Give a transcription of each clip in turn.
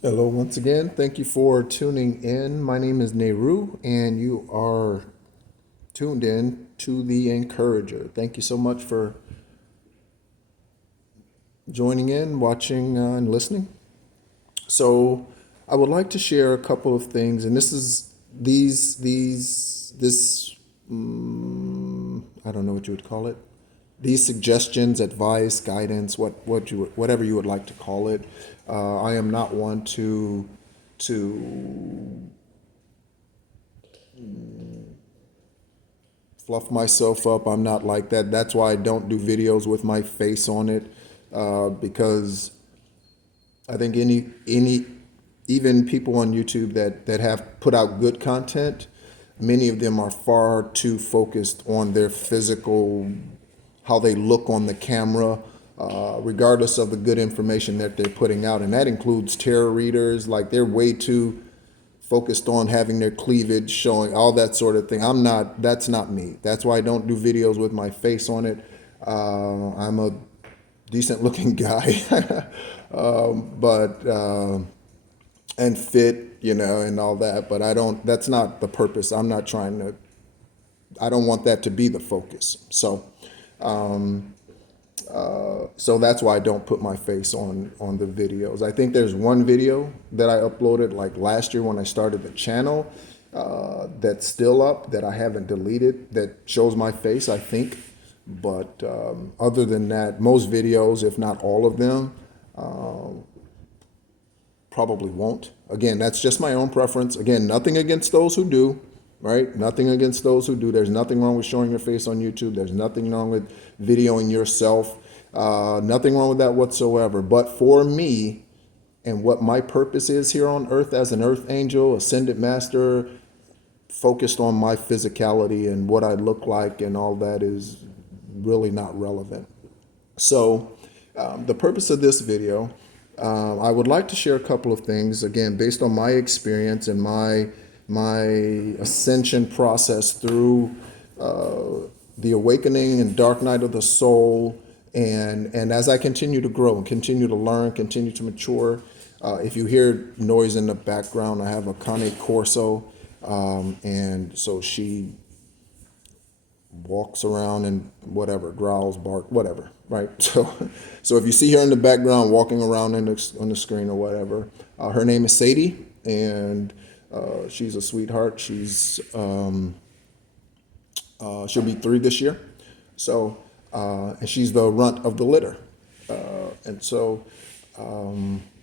Hello, once again. Thank you for tuning in. My name is Nehru, and you are tuned in to The Encourager. Thank you so much for joining in, watching, and listening. So, I would like to share a couple of things, and this is this I don't know what you would call it. These suggestions, advice, guidance, whatever you would like to call it. I am not one to fluff myself up. I'm not like that. That's why I don't do videos with my face on it, because I think any even people on YouTube that have put out good content, many of them are far too focused on their physical, how they look on the camera, regardless of the good information that they're putting out, and that includes tarot readers. Like, they're way too focused on having their cleavage showing, all that sort of thing. I'm not. That's not me. That's why I don't do videos with my face on it. I'm a decent looking guy, but and fit, and all that. But I don't. That's not the purpose. I'm not trying to. I don't want that to be the focus. So that's why I don't put my face on the videos. I think there's one video that I uploaded like last year when I started the channel, that's still up, that I haven't deleted, that shows my face, I think. But other than that, most videos, if not all of them, probably won't. Again, that's just my own preference. Again, nothing against those who do, right? Nothing against those who do. There's nothing wrong with showing your face on YouTube. There's nothing wrong with videoing yourself. Nothing wrong with that whatsoever. But for me, and what my purpose is here on earth as an earth angel, ascended master, focused on my physicality and what I look like and all that, is really not relevant. So, the purpose of this video, I would like to share a couple of things, again, based on my experience and my ascension process through the awakening and dark night of the soul, and as I continue to grow and continue to learn, continue to mature. If you hear noise in the background, I have a Cane Corso, and so she walks around and whatever, growls, bark, whatever, right? So if you see her in the background walking around on the screen or whatever, her name is Sadie, and she's a sweetheart. She'll be 3 this year, so and she's the runt of the litter, and so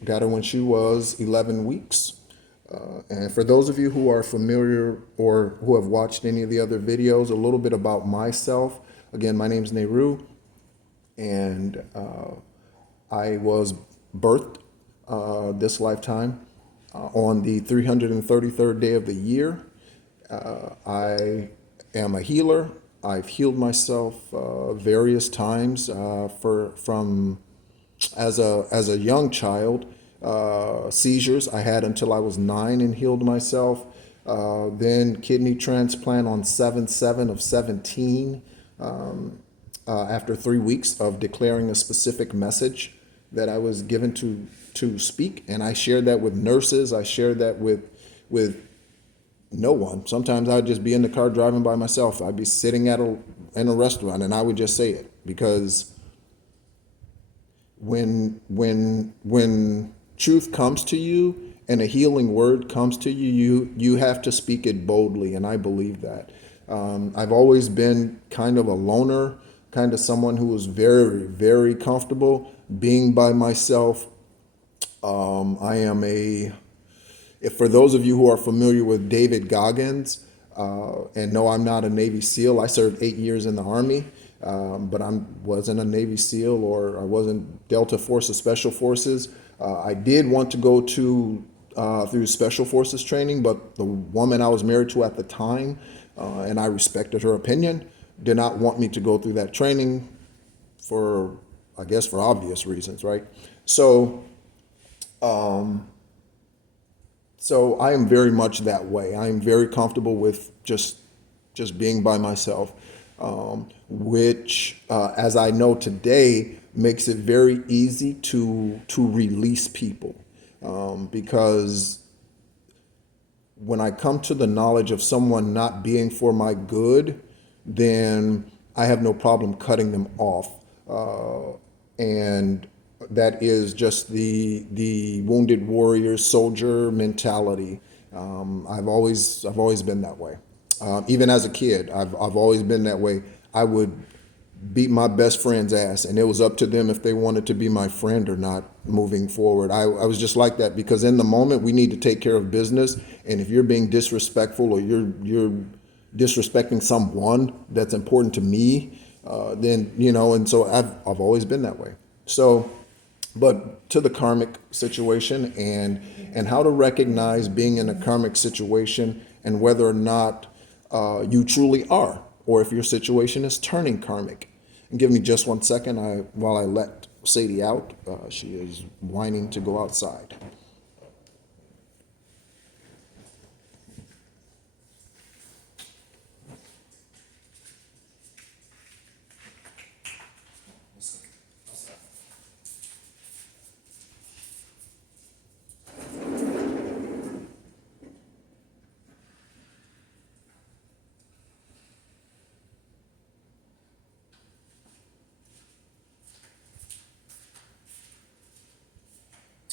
got her when she was 11 weeks. And for those of you who are familiar or who have watched any of the other videos, a little bit about myself. Again, my name is Nehru, and I was birthed this lifetime on the 333rd day of the year. I am a healer. I've healed myself various times from as a young child. Seizures I had until I was 9 and healed myself. Then kidney transplant on 7/7 of 17, after 3 weeks of declaring a specific message that I was given to speak, and I shared that with nurses. I shared that with no one. Sometimes I'd just be in the car driving by myself. I'd be sitting in a restaurant, and I would just say it, because when truth comes to you and a healing word comes to you have to speak it boldly, and I believe that. I've always been kind of a loner, kind of someone who was very, very comfortable being by myself. I am if for those of you who are familiar with David Goggins, and no, I'm not a Navy SEAL. I served 8 years in the Army, but I wasn't a Navy SEAL, or I wasn't Delta Forces Special Forces. I did want to go through Special Forces training, but the woman I was married to at the time, and I respected her opinion, did not want me to go through that training for, I guess, for obvious reasons, right? So, so I am very much that way. I am very comfortable with just being by myself, which, as I know today, makes it very easy to release people. because when I come to the knowledge of someone not being for my good, then I have no problem cutting them off. And that is just the wounded warrior soldier mentality. I've always been that way. Even as a kid, I've always been that way. I would beat my best friend's ass, and it was up to them if they wanted to be my friend or not moving forward. I was just like that because in the moment we need to take care of business, and if you're being disrespectful or you're disrespecting someone that's important to me, then and so I've always been that way. So, but to the karmic situation and how to recognize being in a karmic situation and whether or not you truly are, or if your situation is turning karmic. And give me just 1 second while I let Sadie out. She is whining to go outside.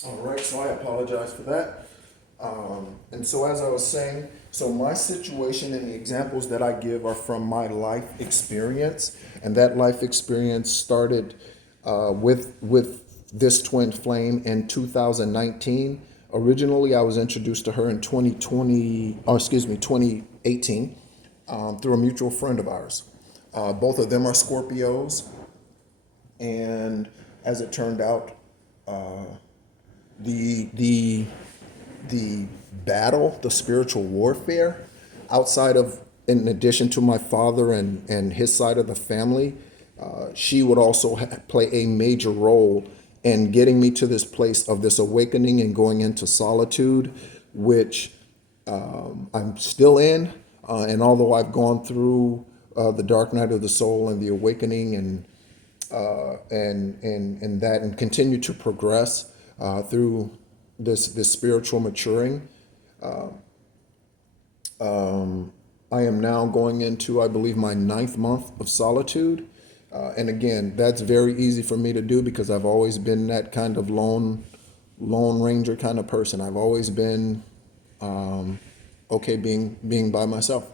All right, so I apologize for that. And so, as I was saying, so my situation and the examples that I give are from my life experience, and that life experience started with this twin flame in 2019. Originally, I was introduced to her in 2018, through a mutual friend of ours. Both of them are Scorpios, and as it turned out, the battle, the spiritual warfare, outside of, in addition to my father and his side of the family, she would also play a major role in getting me to this place of this awakening and going into solitude, which I'm still in. And although I've gone through the dark night of the soul and the awakening and that and continue to progress through this spiritual maturing. I am now going into, I believe, my 9th month of solitude. And again, that's very easy for me to do because I've always been that kind of lone ranger kind of person. I've always been okay being by myself.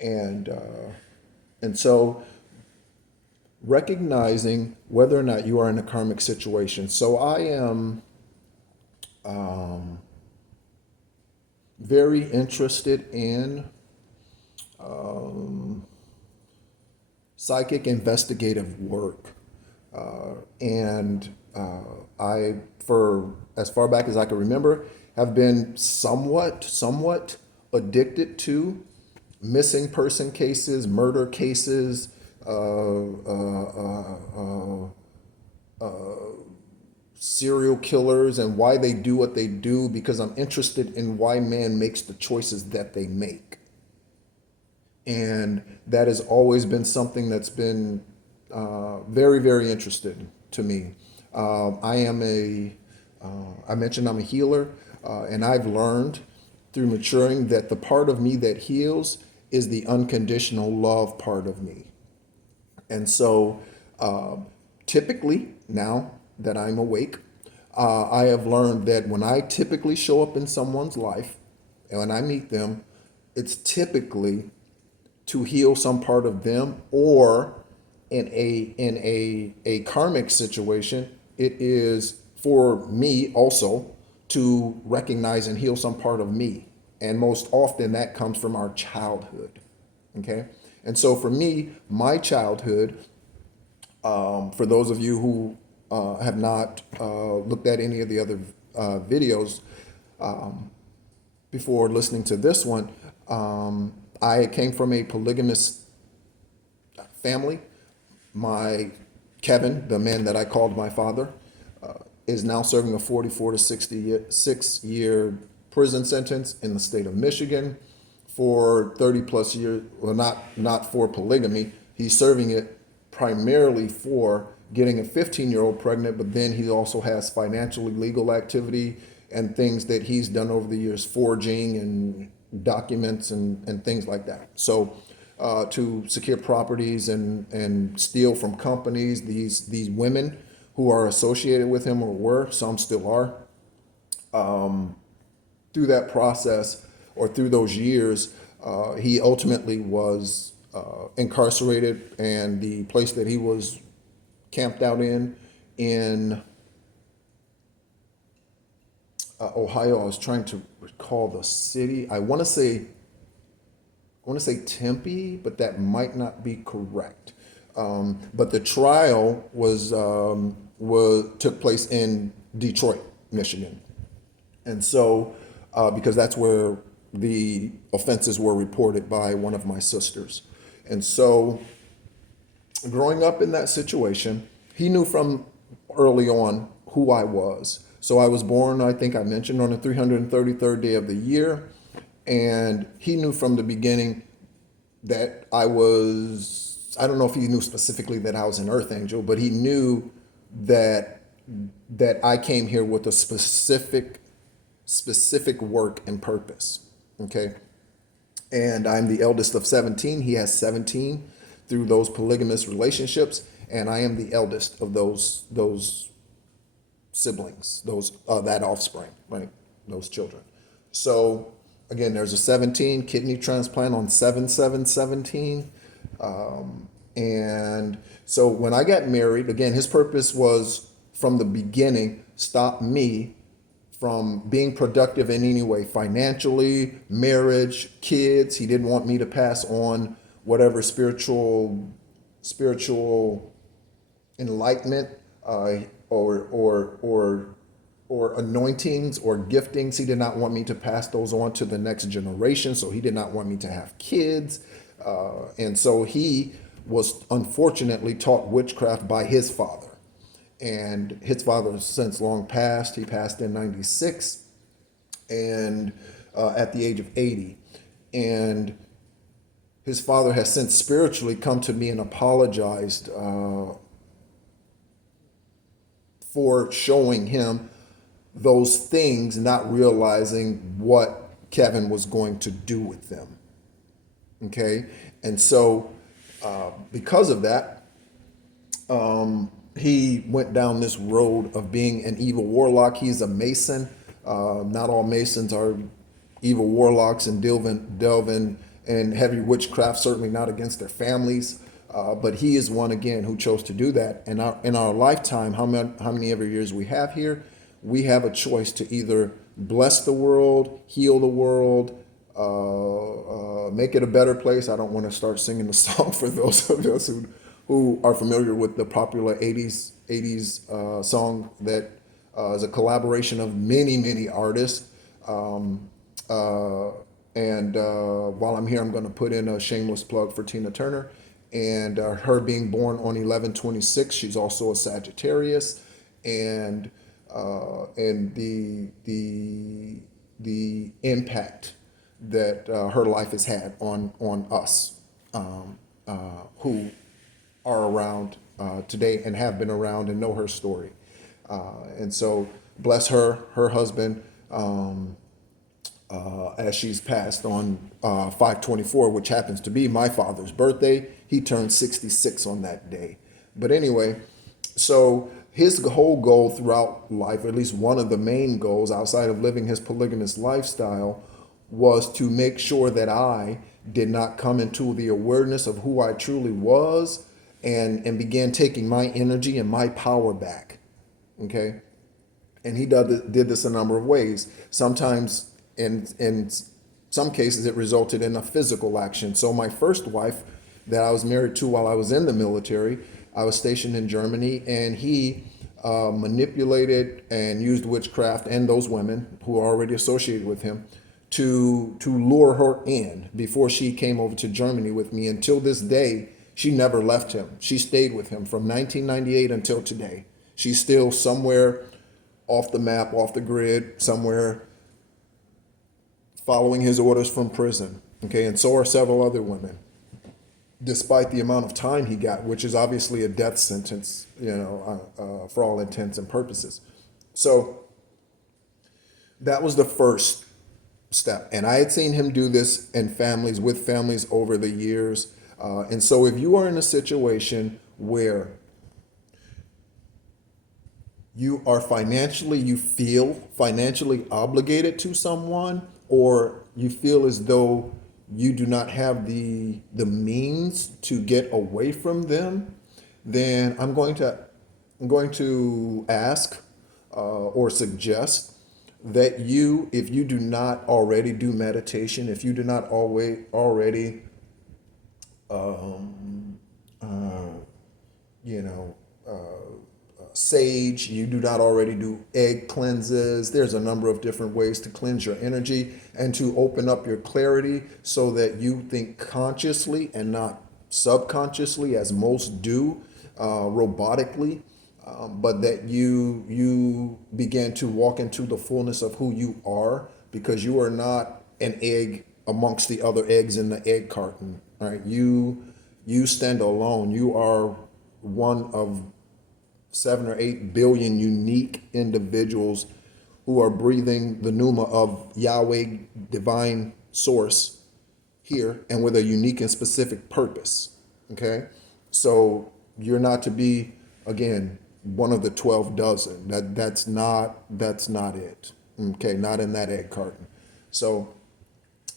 And so recognizing whether or not you are in a karmic situation. So I am very interested in psychic investigative work. And I, for as far back as I can remember, have been somewhat addicted to missing person cases, murder cases, serial killers and why they do what they do, because I'm interested in why man makes the choices that they make. And that has always been something that's been very, very interesting to me. I mentioned I'm a healer, and I've learned through maturing that the part of me that heals is the unconditional love part of me. And so typically, now that I'm awake, I have learned that when I typically show up in someone's life and when I meet them, it's typically to heal some part of them, or in a karmic situation, it is for me also to recognize and heal some part of me. And most often that comes from our childhood. Okay. And so for me, my childhood, for those of you who have not looked at any of the other videos before listening to this one, I came from a polygamous family. My Kevin, the man that I called my father, is now serving a 44 to 66 year prison sentence in the state of Michigan for 30 plus years. Well, not for polygamy. He's serving it primarily for getting a 15-year-old pregnant, but then he also has financial illegal activity and things that he's done over the years, forging and documents and things like that. So to secure properties and steal from companies, these women who are associated with him or were, some still are, through that process or through those years, he ultimately was incarcerated, and the place that he was camped out in Ohio. I was trying to recall the city. I want to say Tempe, but that might not be correct. But the trial took place in Detroit, Michigan, and so because that's where the offenses were reported by one of my sisters, and so growing up in that situation, he knew from early on who I was. So I was born, I think I mentioned, on the 333rd day of the year. And he knew from the beginning that I don't know if he knew specifically that I was an earth angel, but he knew that I came here with a specific work and purpose. Okay. And I'm the eldest of 17. He has 17 through those polygamous relationships, and I am the eldest of those siblings, that offspring, right? Those children. So again, there's a 17 kidney transplant on 7/7/17. And so when I got married, again, his purpose was from the beginning, stop me from being productive in any way, financially, marriage, kids. He didn't want me to pass on whatever spiritual enlightenment or anointings or giftings. He did not want me to pass those on to the next generation. So he did not want me to have kids. And so he was unfortunately taught witchcraft by his father. And his father has since long passed. He passed in 96 and at the age of 80. And his father has since spiritually come to me and apologized for showing him those things, not realizing what Kevin was going to do with them. Okay? And so because of that, he went down this road of being an evil warlock. He's a Mason. Not all Masons are evil warlocks and delve in heavy witchcraft, certainly not against their families. But he is one, again, who chose to do that. And in our lifetime, how many ever years we have here, we have a choice to either bless the world, heal the world, make it a better place. I don't want to start singing the song for those of us who are familiar with the popular 80s song that is a collaboration of many artists. And while I'm here, I'm going to put in a shameless plug for Tina Turner. And her being born on 11/26, she's also a Sagittarius, and the impact that her life has had on us who are around today and have been around and know her story. And so bless her husband, as she's passed on 5/24, which happens to be my father's birthday. He turned 66 on that day. But anyway, so his whole goal throughout life, or at least one of the main goals outside of living his polygamous lifestyle, was to make sure that I did not come into the awareness of who I truly was and began taking my energy and my power back. Okay? And he did this a number of ways. Sometimes in some cases, it resulted in a physical action. So my first wife that I was married to while I was in the military, I was stationed in Germany, and he manipulated and used witchcraft and those women who are already associated with him to lure her in before she came over to Germany with me. Until this day, she never left him. She stayed with him from 1998 until today. She's still somewhere off the map, off the grid, somewhere following his orders from prison. Okay, and so are several other women. despite the amount of time he got, which is obviously a death sentence, for all intents and purposes. So that was the first step. And I had seen him do this in families, with families over the years. And so if you are in a situation where you feel financially obligated to someone, or you feel as though you do not have the means to get away from them, then I'm going to ask or suggest that if you do not already do meditation, if you do not already you know, sage, you do not already do egg cleanses. There's a number of different ways to cleanse your energy and to open up your clarity so that you think consciously and not subconsciously, as most do, robotically, but that you begin to walk into the fullness of who you are, because you are not an egg amongst the other eggs in the egg carton. Right? You stand alone. You are one of 7 or 8 billion unique individuals who are breathing the pneuma of Yahweh, divine source, here, and with a unique and specific purpose. Okay, so you're not to be, again, one of the 12 dozen. That's not it. Okay, not in that egg carton. So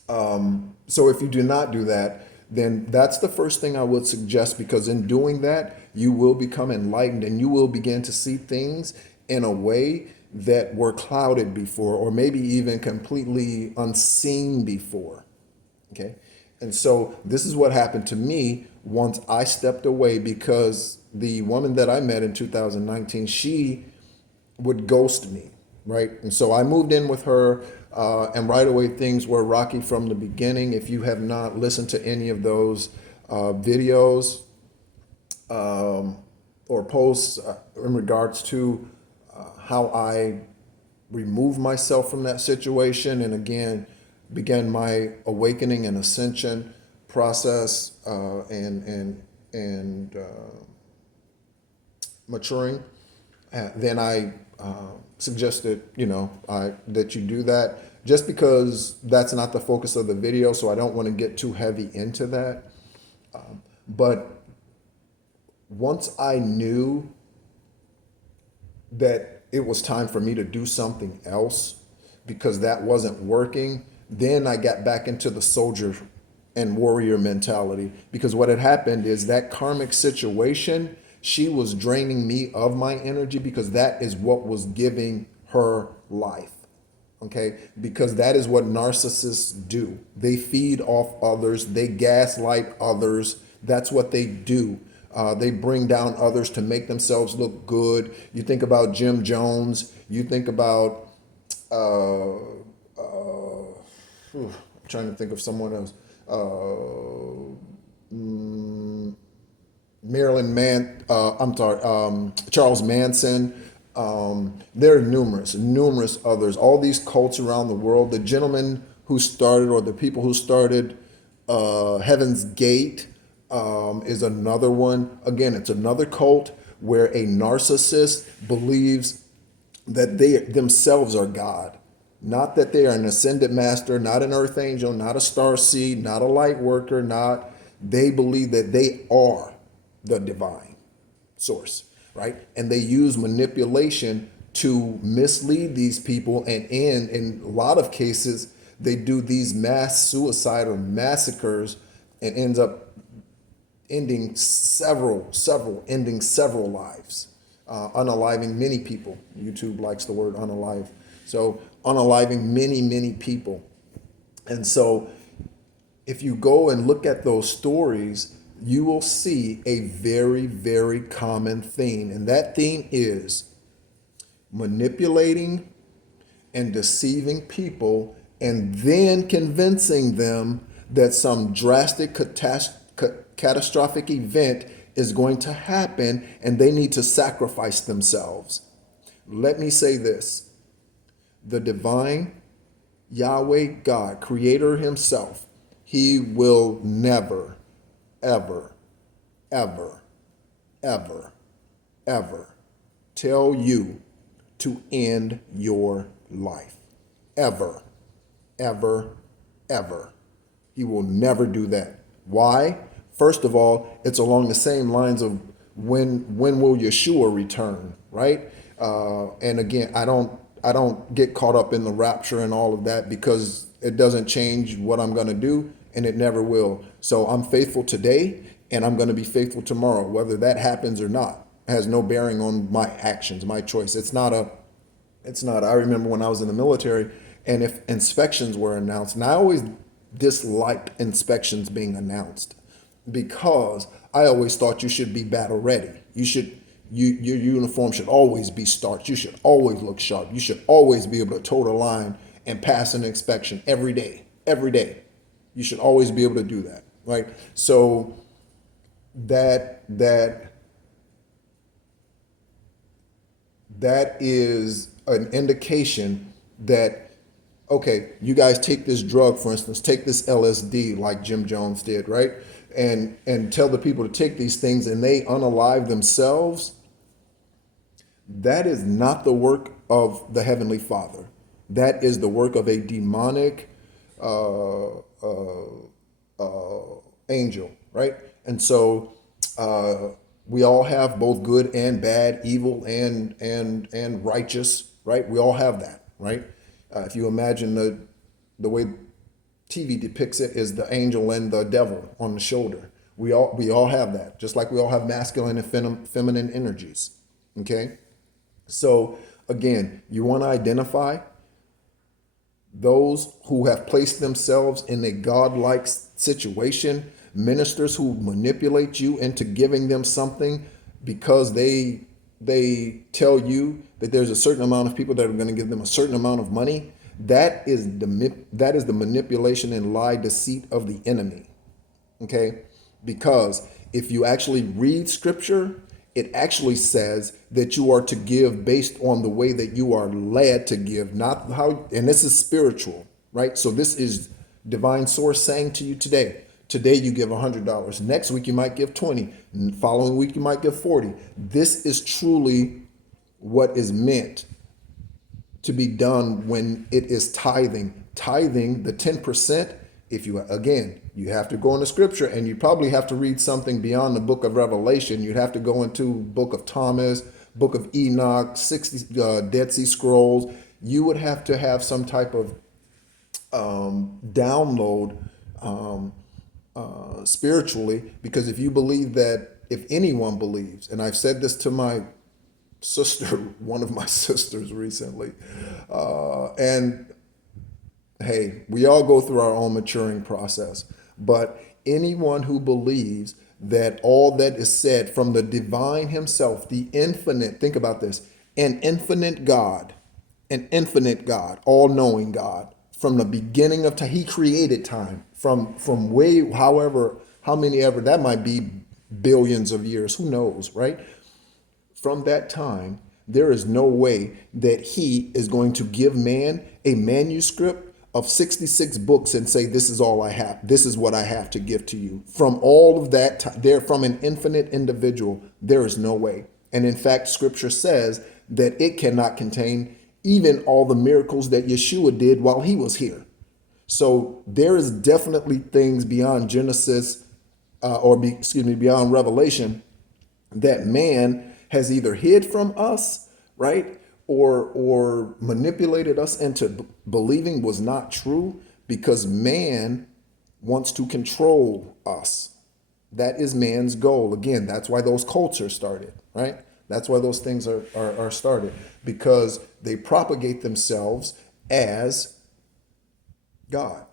so if you do not do that, then that's the first thing I would suggest, because in doing that, you will become enlightened and you will begin to see things in a way that were clouded before, or maybe even completely unseen before. Okay. And so this is what happened to me once I stepped away, because the woman that I met in 2019, she would ghost me, right? And so I moved in with her, and right away things were rocky from the beginning. If you have not listened to any of those videos or posts in regards to how I removed myself from that situation, and again began my awakening and ascension process, and maturing, then I suggested, that you do that, just because that's not the focus of the video. So I don't want to get too heavy into that. But once I knew that it was time for me to do something else because that wasn't working, then I got back into the soldier and warrior mentality. Because what had happened is that karmic situation, she was draining me of my energy, because that is what was giving her life. Okay? Because that is what narcissists do. They feed off others, they gaslight others. That's what they do. They bring down others to make themselves look good. You think about Jim Jones, you think about, I'm trying to think of someone else. Charles Manson. There are numerous others. All these cults around the world. The gentleman who started, or the people who started, Heaven's Gate, is another one. Again, it's another cult where a narcissist believes that they themselves are God. Not that they are an ascended master, not an earth angel, not a star seed, not a light worker, they believe that they are the divine source, right? And they use manipulation to mislead these people. And in a lot of cases, they do these mass suicide or massacres, and ends up ending several lives, unaliving many people. YouTube likes the word unalive. So unaliving many people. And so if you go and look at those stories, you will see a very, very common theme. And that theme is manipulating and deceiving people, and then convincing them that some drastic catastrophic event is going to happen and they need to sacrifice themselves. Let me say this. The divine Yahweh God, creator himself, he will never, ever, ever, ever, ever tell you to end your life. Ever, ever, ever. He will never do that. Why? First of all, it's along the same lines of when will Yeshua return, right? And again, I don't get caught up in the rapture and all of that because it doesn't change what I'm going to do, and it never will. So I'm faithful today, and I'm going to be faithful tomorrow, whether that happens or not. It has no bearing on my actions, my choice. It's not. I remember when I was in the military, and if inspections were announced, and I always disliked inspections being announced because I always thought you should be battle ready. Your uniform should always be starched. You should always look sharp. You should always be able to toe the line and pass an inspection every day. Every day, you should always be able to do that, right? So that is an indication that, okay, you guys take this drug, for instance, take this LSD like Jim Jones did, right? And tell the people to take these things and they unalive themselves. That is not the work of the Heavenly Father. That is the work of a demonic angel, right? And so we all have both good and bad, evil and righteous, right? We all have that, right? If you imagine the way TV depicts it is the angel and the devil on the shoulder. We all have that, just like we all have masculine and feminine energies. Okay, so again, you want to identify those who have placed themselves in a godlike situation, ministers who manipulate you into giving them something because they tell you that there's a certain amount of people that are going to give them a certain amount of money. That is the manipulation and lie, deceit of the enemy. Okay, because if you actually read scripture, it actually says that you are to give based on the way that you are led to give, not how, and this is spiritual, right? So this is divine source saying to you today you give $100. Next week you might give 20. Following week you might give 40. This is truly what is meant to be done when it is tithing. Tithing, the 10%, if you, again, you have to go into scripture and you probably have to read something beyond the book of Revelation. You'd have to go into book of Thomas, book of Enoch, 60 Dead Sea Scrolls. You would have to have some type of download spiritually, because if you believe that, if anyone believes, and I've said this to my sister, one of my sisters recently, and hey, we all go through our own maturing process, but anyone who believes that all that is said from the divine himself, the infinite, think about this, an infinite God, all-knowing God, from the beginning of time, he created time from way, however, how many ever, that might be billions of years, who knows, right? From that time, there is no way that he is going to give man a manuscript of 66 books and say, this is all I have. This is what I have to give to you. From all of that, there, from an infinite individual, there is no way. And in fact, scripture says that it cannot contain even all the miracles that Yeshua did while he was here. So there is definitely things beyond Genesis, beyond Revelation, that man has either hid from us, right, or manipulated us into believing was not true, because man wants to control us. That is man's goal. Again, that's why those cults are started, right? That's why those things are started, because they propagate themselves as God,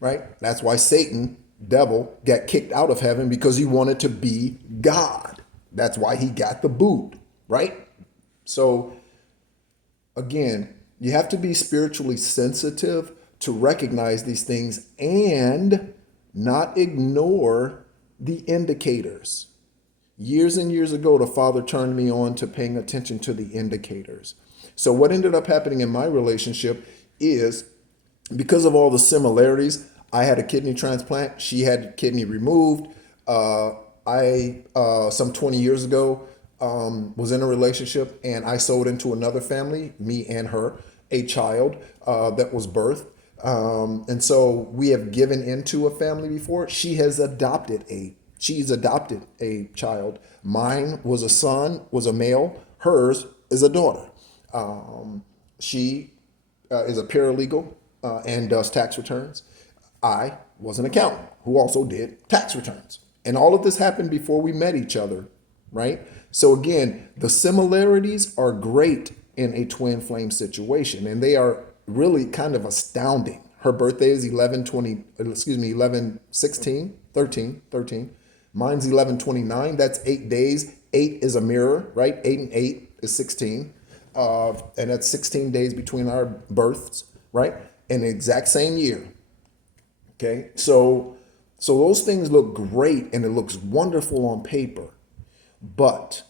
right? That's why Satan, devil, got kicked out of heaven, because he wanted to be God. That's why he got the boot, right? So again, you have to be spiritually sensitive to recognize these things and not ignore the indicators. Years and years ago, the Father turned me on to paying attention to the indicators. So what ended up happening in my relationship is, because of all the similarities, I had a kidney transplant, she had kidney removed. I some 20 years ago was in a relationship, and I sold into another family, me and her, a child that was birthed. And so we have given into a family before. She's adopted a child. Mine was a son, was a male. Hers is a daughter. She is a paralegal and does tax returns. I was an accountant who also did tax returns. And all of this happened before we met each other, right? So again, the similarities are great in a twin flame situation, and they are really kind of astounding. Her birthday is 11/16/13. Mine's 11/29. That's 8 days. 8 is a mirror, right? 8 and 8 is 16. And that's 16 days between our births, right? In the exact same year. Okay. So those things look great and it looks wonderful on paper. But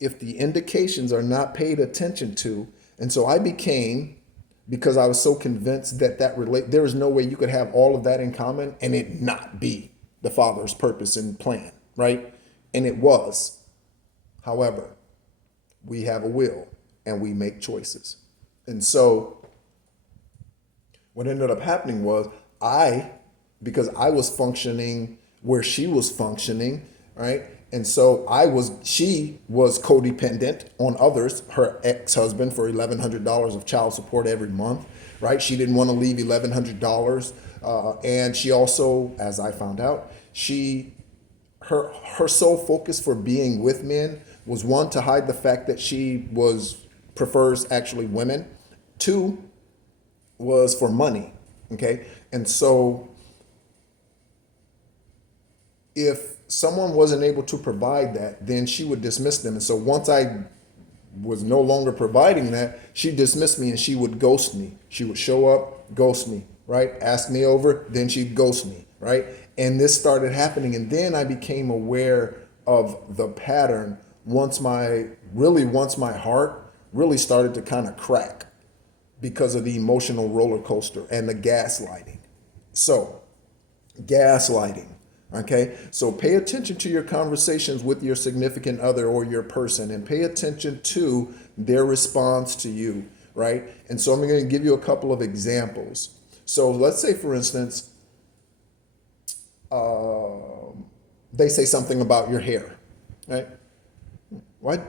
if the indications are not paid attention to, and so I became, because I was so convinced that there is no way you could have all of that in common and it not be the Father's purpose and plan, right? And it was. However, we have a will and we make choices. And so what ended up happening was because I was functioning where she was functioning, right? And so she was codependent on others, her ex-husband, for $1,100 of child support every month, right? She didn't want to leave $1,100. And she also, as I found out, her sole focus for being with men was, one, to hide the fact that she prefers actually women. Two, was for money. Okay. And so if someone wasn't able to provide that, then she would dismiss them. And so once I was no longer providing that, she dismissed me and she would ghost me. She would show up, ghost me, right? Ask me over, then she'd ghost me, right? And this started happening. And then I became aware of the pattern once my heart really started to kind of crack because of the emotional roller coaster and the gaslighting. So, gaslighting. Okay, so pay attention to your conversations with your significant other or your person, and pay attention to their response to you, right? And so I'm going to give you a couple of examples. So let's say, for instance, they say something about your hair, right? Why'd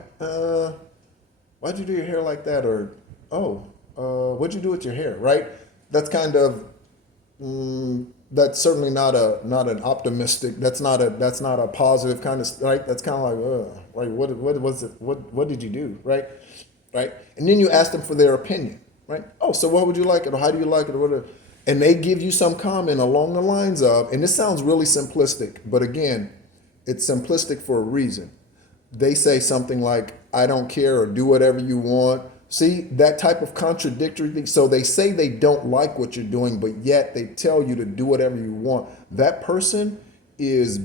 you do your hair like that? Or, what'd you do with your hair, right? That's kind of that's certainly not an optimistic. That's not a positive kind of, right. That's kind of like, what was it? What did you do, right? And then you ask them for their opinion, right? Oh, so what would you like it, or how do you like it, or whatever? And they give you some comment along the lines of, and this sounds really simplistic, but again, it's simplistic for a reason. They say something like, "I don't care," or "Do whatever you want." See, that type of contradictory thing. So they say they don't like what you're doing, but yet they tell you to do whatever you want. That person is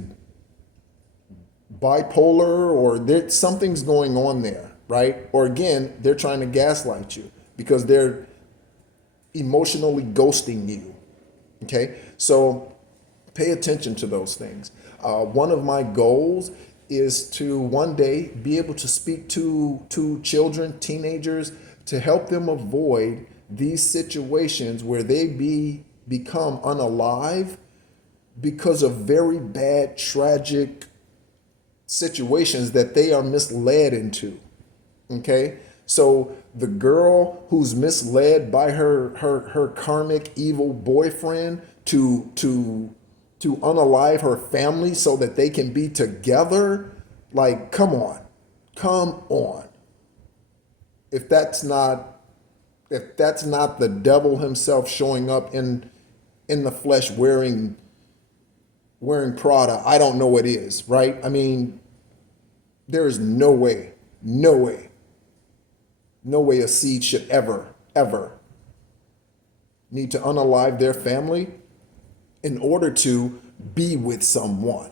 bipolar, or something's going on there, right? Or again, they're trying to gaslight you because they're emotionally ghosting you. Okay, so pay attention to those things. One of my goals is to one day be able to speak to children, teenagers, to help them avoid these situations where they become unalive because of very bad, tragic situations that they are misled into. Okay? So the girl who's misled by her karmic evil boyfriend to unalive her family so that they can be together, like, come on. If that's not the devil himself showing up in the flesh wearing Prada, I don't know what is, right? I mean, there is no way a seed should ever need to unalive their family in order to be with someone.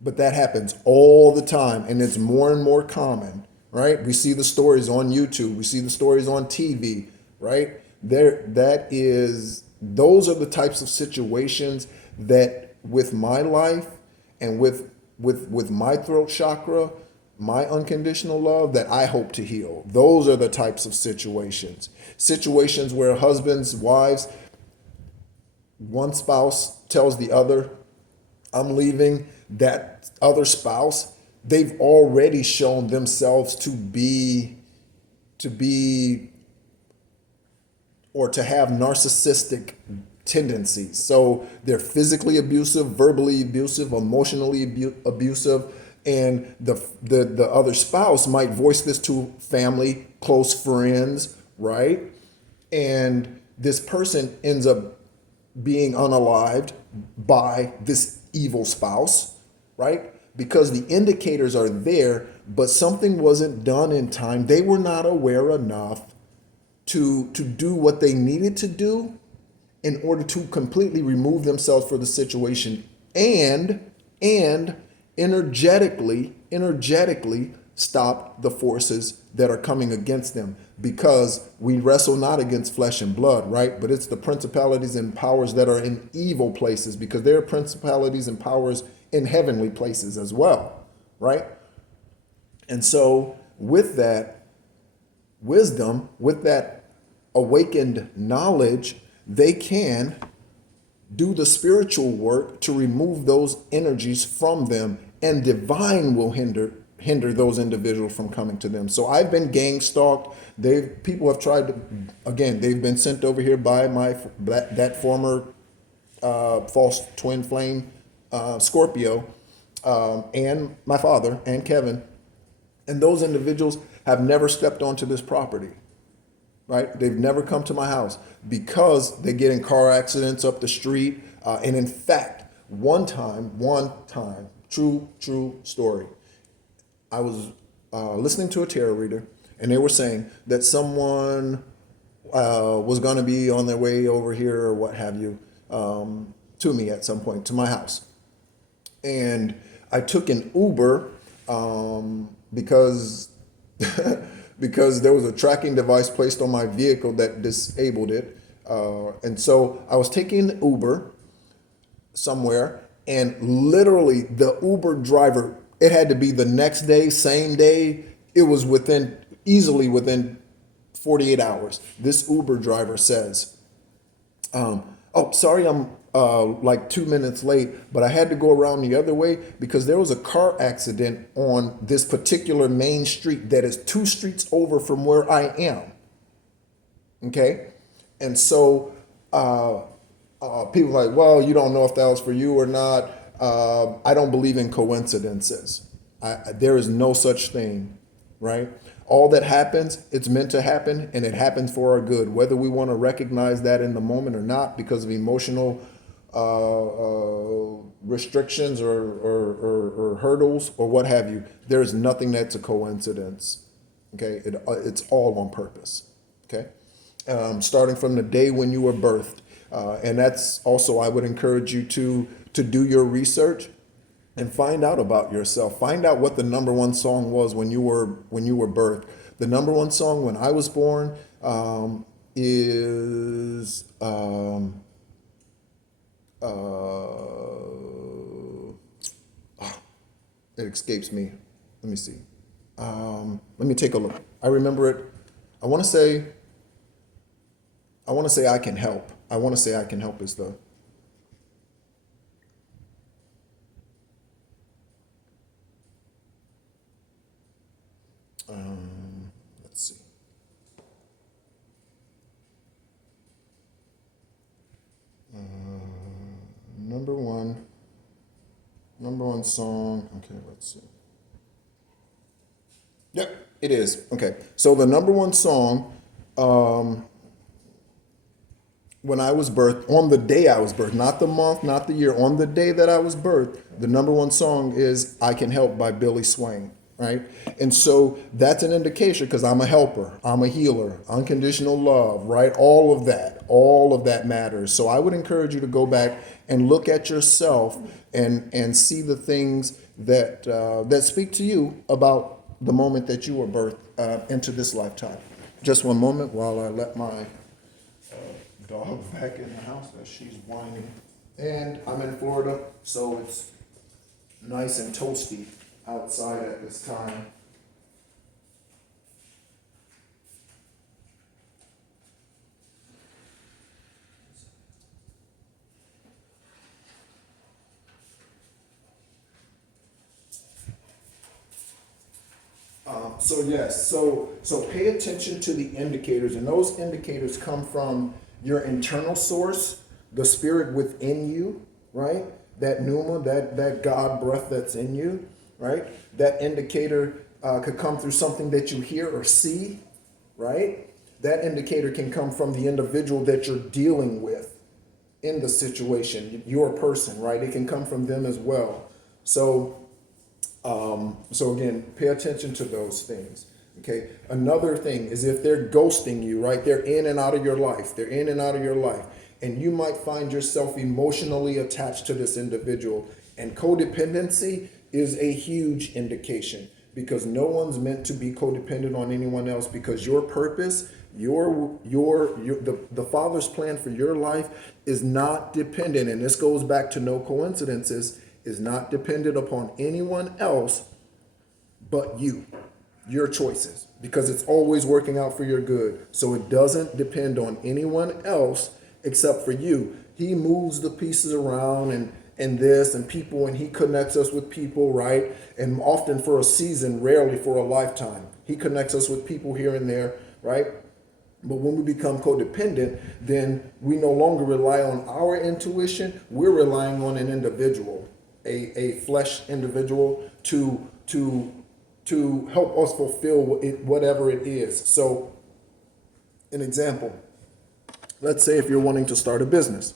But that happens all the time, and it's more and more common, right? We see the stories on YouTube, we see the stories on TV, right? Those are the types of situations that with my life and with my throat chakra, my unconditional love that I hope to heal. Those are the types of situations where husbands, wives, one spouse tells the other, I'm leaving. That other spouse, they've already shown themselves to be or to have narcissistic tendencies. So they're physically abusive, verbally abusive, emotionally abusive, and the other spouse might voice this to family, close friends, right? And this person ends up being unalived by this evil spouse, right? Because the indicators are there, but something wasn't done in time. They were not aware enough to do what they needed to do in order to completely remove themselves from the situation and energetically stop the forces that are coming against them, because we wrestle not against flesh and blood, right? But it's the principalities and powers that are in evil places, because there are principalities and powers in heavenly places as well, right? And so with that wisdom, with that awakened knowledge, they can do the spiritual work to remove those energies from them, and divine will hinder those individuals from coming to them. So I've been gang stalked. People have tried to, again, they've been sent over here by that former false twin flame Scorpio, and my father and Kevin, and those individuals have never stepped onto this property. Right? They've never come to my house because they get in car accidents up the street. And in fact, one time, true story. I was listening to a tarot reader, and they were saying that someone was going to be on their way over here or what have you, to me at some point, to my house. And I took an Uber because because there was a tracking device placed on my vehicle that disabled it. And so I was taking an Uber somewhere, and literally the Uber driver, it had to be the next day, same day. It was easily within 48 hours. This Uber driver says, oh, sorry, I'm like 2 minutes late, but I had to go around the other way because there was a car accident on this particular main street that is 2 streets over from where I am. Okay. And so people are like, well, you don't know if that was for you or not. I don't believe in coincidences. There is no such thing, right? All that happens, it's meant to happen, and it happens for our good, whether we want to recognize that in the moment or not because of emotional restrictions or hurdles or what have you. There's nothing that's a coincidence. Okay, it's all on purpose. Okay, starting from the day when you were birthed, and that's also, I would encourage you to do your research and find out about yourself. Find out what the number one song was when you were birthed. The number one song when I was born is it escapes me. Let me see. Let me take a look. I remember it. I want to say I Can Help. I want to say I Can Help is the let's see. Number one song. Okay, let's see. Yep, it is. Okay, so the number one song when I was birthed, on the day I was birthed, not the month, not the year, on the day that I was birthed, the number one song is I Can Help by Billy Swain, right? And so that's an indication, because I'm a helper, I'm a healer, unconditional love, right? All of that matters. So I would encourage you to go back and look at yourself and see the things that that speak to you about the moment that you were birthed into this lifetime. Just one moment while I let my dog back in the house as she's whining. And I'm in Florida, so it's nice and toasty outside at this time. So pay attention to the indicators, and those indicators come from your internal source, the spirit within you, right? That pneuma, that God breath that's in you, right? That indicator could come through something that you hear or see, right? That indicator can come from the individual that you're dealing with in the situation, your person, right? It can come from them as well. So again, pay attention to those things. Okay. Another thing is if they're ghosting you, right? They're in and out of your life. They're in and out of your life. And you might find yourself emotionally attached to this individual. And codependency is a huge indication because no one's meant to be codependent on anyone else because your purpose, the Father's plan for your life is not dependent. And this goes back to no coincidences, is not dependent upon anyone else but you, your choices, because it's always working out for your good. So it doesn't depend on anyone else except for you. He moves the pieces around and this and people, and he connects us with people, right? And often for a season, rarely for a lifetime. He connects us with people here and there, right? But when we become codependent, then we no longer rely on our intuition. We're relying on an individual, a flesh individual to help us fulfill whatever it is. So, an example, let's say if you're wanting to start a business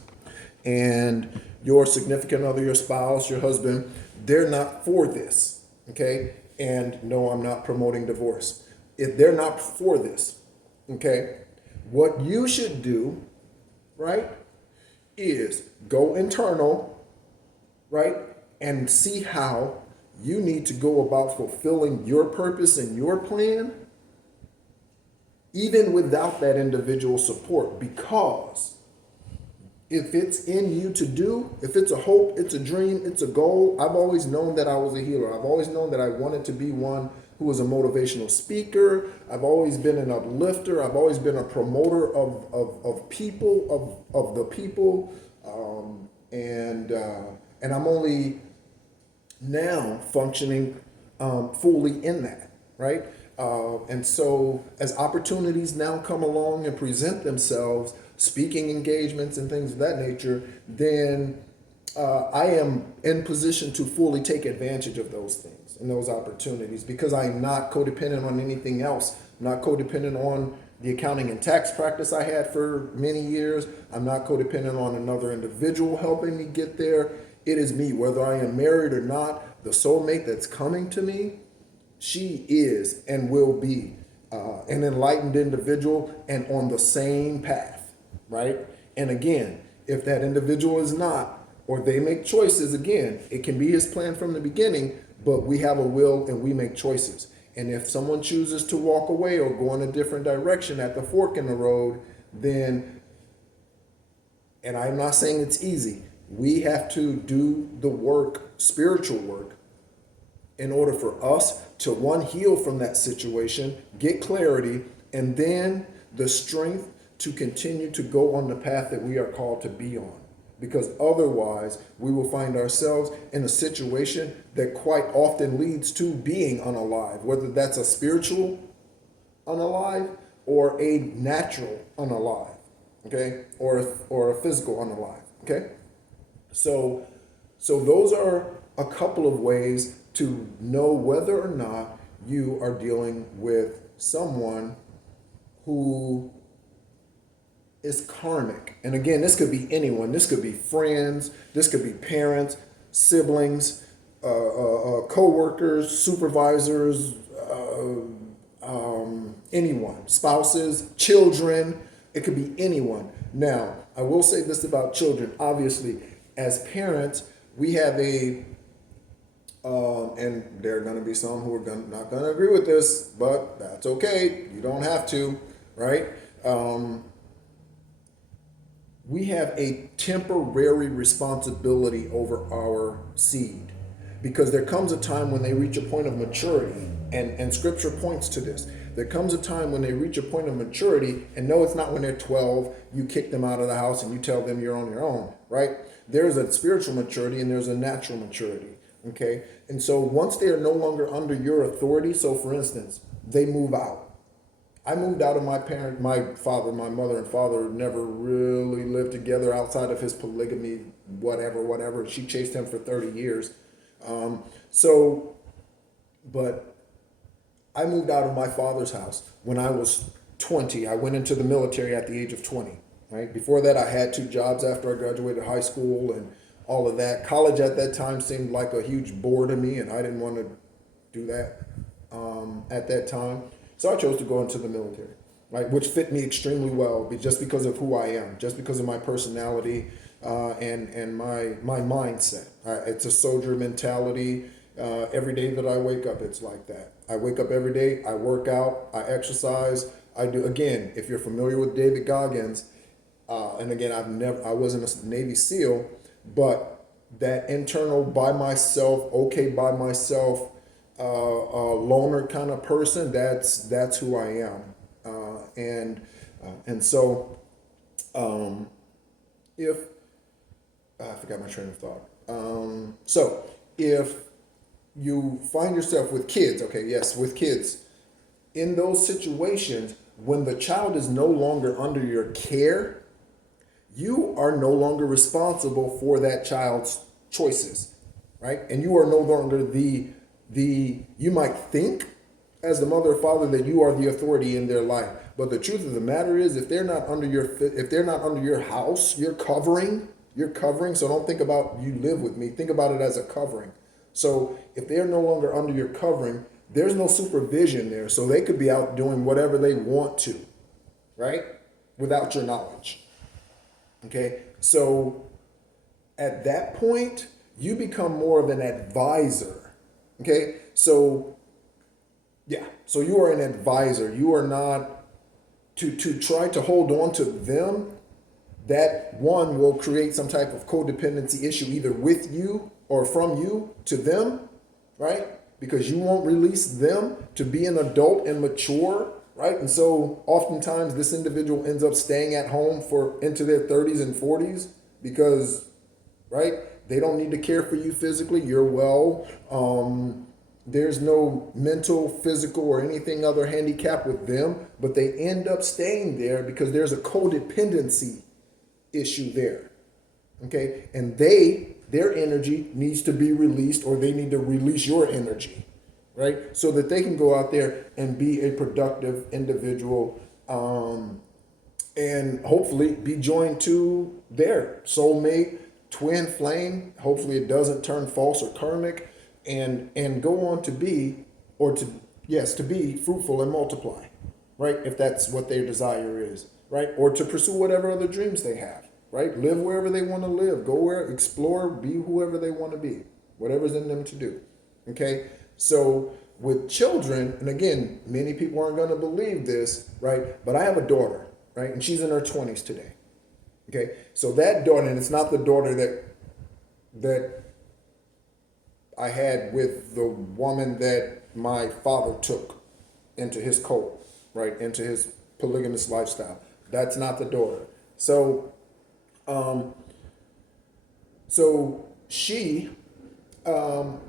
and your significant other, your spouse, your husband, they're not for this, okay? And no, I'm not promoting divorce. If they're not for this, okay, what you should do, right, is go internal, right, and see how you need to go about fulfilling your purpose and your plan, even without that individual support. Because if it's in you to do, if it's a hope, it's a dream, it's a goal. I've always known that I was a healer. I've always known that I wanted to be one who was a motivational speaker. I've always been an uplifter. I've always been a promoter of people, of the people. And I'm only now functioning fully in that, right? And so as opportunities now come along and present themselves, speaking engagements and things of that nature, then I am in position to fully take advantage of those things and those opportunities because I'm not codependent on anything else. I'm not codependent on the accounting and tax practice I had for many years. I'm not codependent on another individual helping me get there. It is me, whether I am married or not, the soulmate that's coming to me, she is and will be an enlightened individual and on the same path, right? And again, if that individual is not, or they make choices, again, it can be his plan from the beginning, but we have a will and we make choices. And if someone chooses to walk away or go in a different direction at the fork in the road, then, and I'm not saying it's easy, we have to do the work, spiritual work, in order for us to, one, heal from that situation, get clarity, and then the strength to continue to go on the path that we are called to be on. Because otherwise, we will find ourselves in a situation that quite often leads to being unalive, whether that's a spiritual unalive or a natural unalive, okay? Or a physical unalive, okay? So those are a couple of ways to know whether or not you are dealing with someone who is karmic. And again, this could be anyone. This could be friends. This could be parents, siblings, co-workers, supervisors, anyone, spouses, children. It could be anyone. Now, I will say this about children. Obviously, as parents, we have and there are going to be some who are not going to agree with this, but that's okay. You don't have to, right? We have a temporary responsibility over our seed because there comes a time when they reach a point of maturity, and scripture points to this. There comes a time when they reach a point of maturity, and no, it's not when they're 12, you kick them out of the house and you tell them you're on your own, right? There's a spiritual maturity and there's a natural maturity, okay? And so once they are no longer under your authority, so for instance, they move out. I moved out of my mother and father never really lived together outside of his polygamy, whatever. She chased him for 30 years. But I moved out of my father's house when I was 20. I went into the military at the age of 20, right? Before that, I had 2 jobs after I graduated high school and all of that. College at that time seemed like a huge bore to me, and I didn't want to do that at that time. So I chose to go into the military, right? Which fit me extremely well, just because of who I am, just because of my personality and my mindset. It's a soldier mentality. Every day that I wake up, it's like that. I wake up every day, I work out, I exercise, I do, again, if you're familiar with David Goggins, and again, I wasn't a Navy SEAL, but that internal by myself, okay by myself, loner kind of person, that's who I am. And so if, I forgot my train of thought. So if you find yourself with kids, with kids, in those situations, when the child is no longer under your care, you are no longer responsible for that child's choices, right? And you are no longer you might think as the mother or father that you are the authority in their life. But the truth of the matter is, if they're not under your house, you're covering. So don't think about you live with me. Think about it as a covering. So if they're no longer under your covering, there's no supervision there. So they could be out doing whatever they want to, right? Without your knowledge. Okay. So at that point, you become more of an advisor. Okay. So yeah. So you are an advisor. You are not to try to hold on to them. That one will create some type of codependency issue either with you or from you to them, right? Because you won't release them to be an adult and mature, right? And so oftentimes this individual ends up staying at home into their 30s and 40s because, right, they don't need to care for you physically. You're well. There's no mental, physical, or anything other handicap with them, but they end up staying there because there's a codependency issue there. Okay? And their energy needs to be released, or they need to release your energy, right? So that they can go out there and be a productive individual, and hopefully be joined to their soulmate, twin flame. Hopefully it doesn't turn false or karmic, and go on to be fruitful and multiply, right? If that's what their desire is, right? Or to pursue whatever other dreams they have, right? Live wherever they want to live, go where, explore, be whoever they want to be, whatever's in them to do, okay? So with children, and again, many people aren't going to believe this, right? But I have a daughter, right? And she's in her 20s today, okay? So that daughter, and it's not the daughter that I had with the woman that my father took into his cult, right? Into his polygamous lifestyle. That's not the daughter. So she,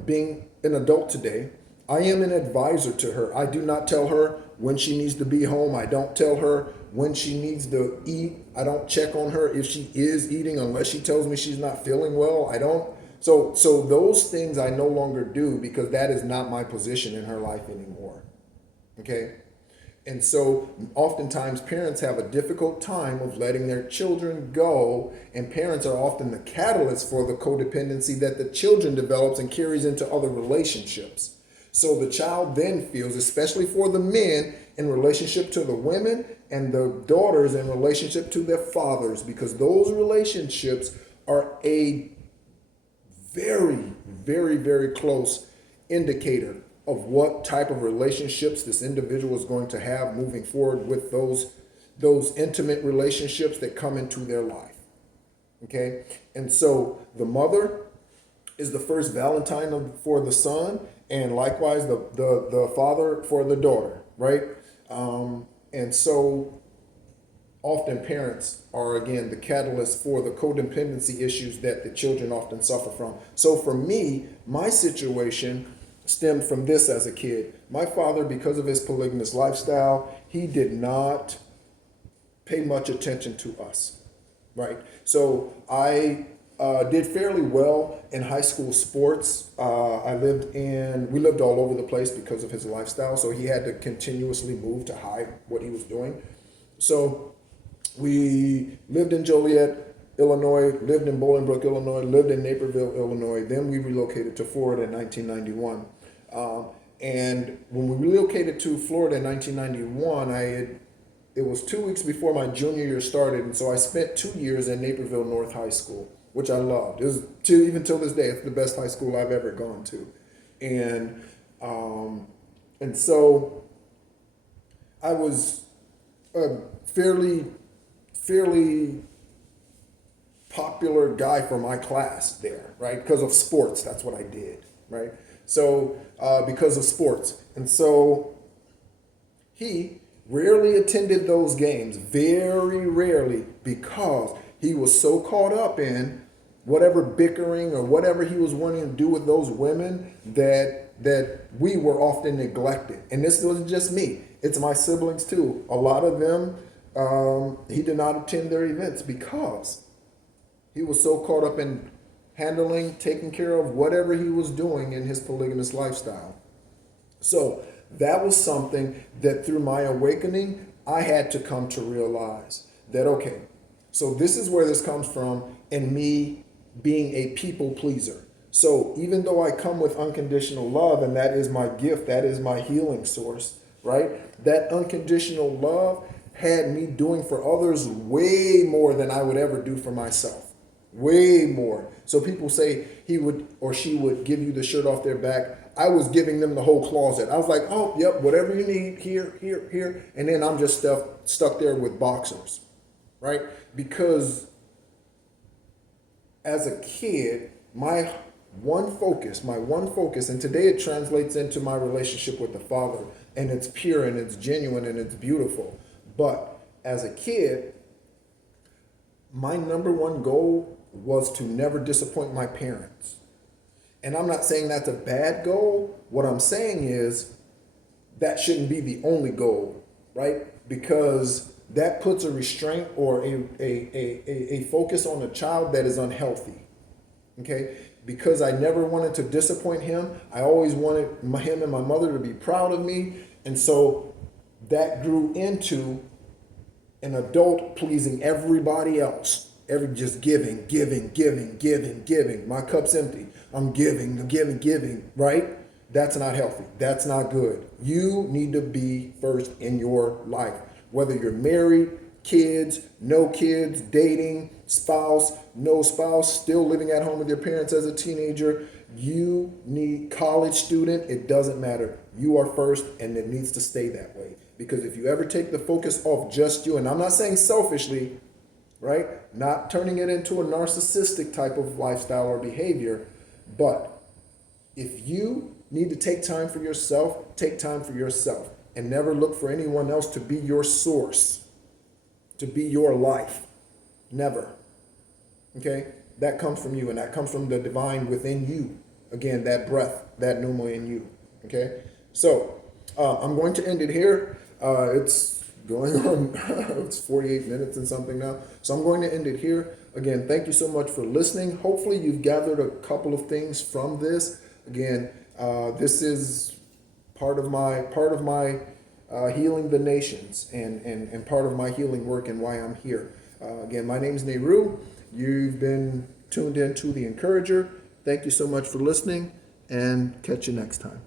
being an adult today, I am an advisor to her. I do not tell her when she needs to be home. I don't tell her when she needs to eat. I don't check on her if she is eating unless she tells me she's not feeling well. I don't. So those things I no longer do because that is not my position in her life anymore. Okay? And so oftentimes parents have a difficult time of letting their children go, and parents are often the catalyst for the codependency that the children develops and carries into other relationships. So the child then feels, especially for the men, in relationship to the women, and the daughters in relationship to their fathers, because those relationships are a very, very, very close indicator of what type of relationships this individual is going to have moving forward with those intimate relationships that come into their life. Okay? And so the mother is the first Valentine for the son, and likewise the father for the daughter, right? And so often parents are, again, the catalyst for the codependency issues that the children often suffer from. So for me, my situation stemmed from this as a kid. My father, because of his polygamous lifestyle, he did not pay much attention to us, right? So I did fairly well in high school sports. We lived all over the place because of his lifestyle. So he had to continuously move to hide what he was doing. So we lived in Joliet, Illinois, lived in Bolingbrook, Illinois, lived in Naperville, Illinois. Then we relocated to Florida in 1991. And when we relocated to Florida in 1991, it was 2 weeks before my junior year started, and so I spent 2 years in Naperville North High School, which I loved. It was even till this day, it's the best high school I've ever gone to, and so I was a fairly popular guy for my class there, right? Because of sports, that's what I did, right? So because of sports, and so he rarely attended those games, very rarely, because he was so caught up in whatever bickering or whatever he was wanting to do with those women that we were often neglected. And this wasn't just me, it's my siblings too. A lot of them, he did not attend their events because he was so caught up in taking care of whatever he was doing in his polygamous lifestyle. So that was something that through my awakening, I had to come to realize that, okay, so this is where this comes from, and me being a people pleaser. So even though I come with unconditional love, and that is my gift, that is my healing source, right? That unconditional love had me doing for others way more than I would ever do for myself. Way more. So people say he would or she would give you the shirt off their back. I was giving them the whole closet. I was like, oh, yep, whatever you need, here. And then I'm just stuck there with boxers, right? Because as a kid, my one focus, and today it translates into my relationship with the Father, and it's pure and it's genuine and it's beautiful. But as a kid, my number one goal was to never disappoint my parents. And I'm not saying that's a bad goal. What I'm saying is that shouldn't be the only goal, right? Because that puts a restraint or a focus on a child that is unhealthy, okay? Because I never wanted to disappoint him. I always wanted him and my mother to be proud of me. And so that grew into an adult pleasing everybody else. Just giving. My cup's empty. I'm giving, right? That's not healthy. That's not good. You need to be first in your life. Whether you're married, kids, no kids, dating, spouse, no spouse, still living at home with your parents as a teenager, you need college student, it doesn't matter. You are first, and it needs to stay that way. Because if you ever take the focus off just you, and I'm not saying selfishly, right? Not turning it into a narcissistic type of lifestyle or behavior, but if you need to take time for yourself, take time for yourself, and never look for anyone else to be your source, to be your life. Never. Okay? That comes from you, and that comes from the divine within you. Again, that breath, that pneuma in you. Okay? So, I'm going to end it here. It's going on, it's 48 minutes and something now. So I'm going to end it here. Again, thank you so much for listening. Hopefully you've gathered a couple of things from this. Again, this is part of my healing the nations and part of my healing work and why I'm here. Again, my name is Nehru. You've been tuned in to The Encourager. Thank you so much for listening, and catch you next time.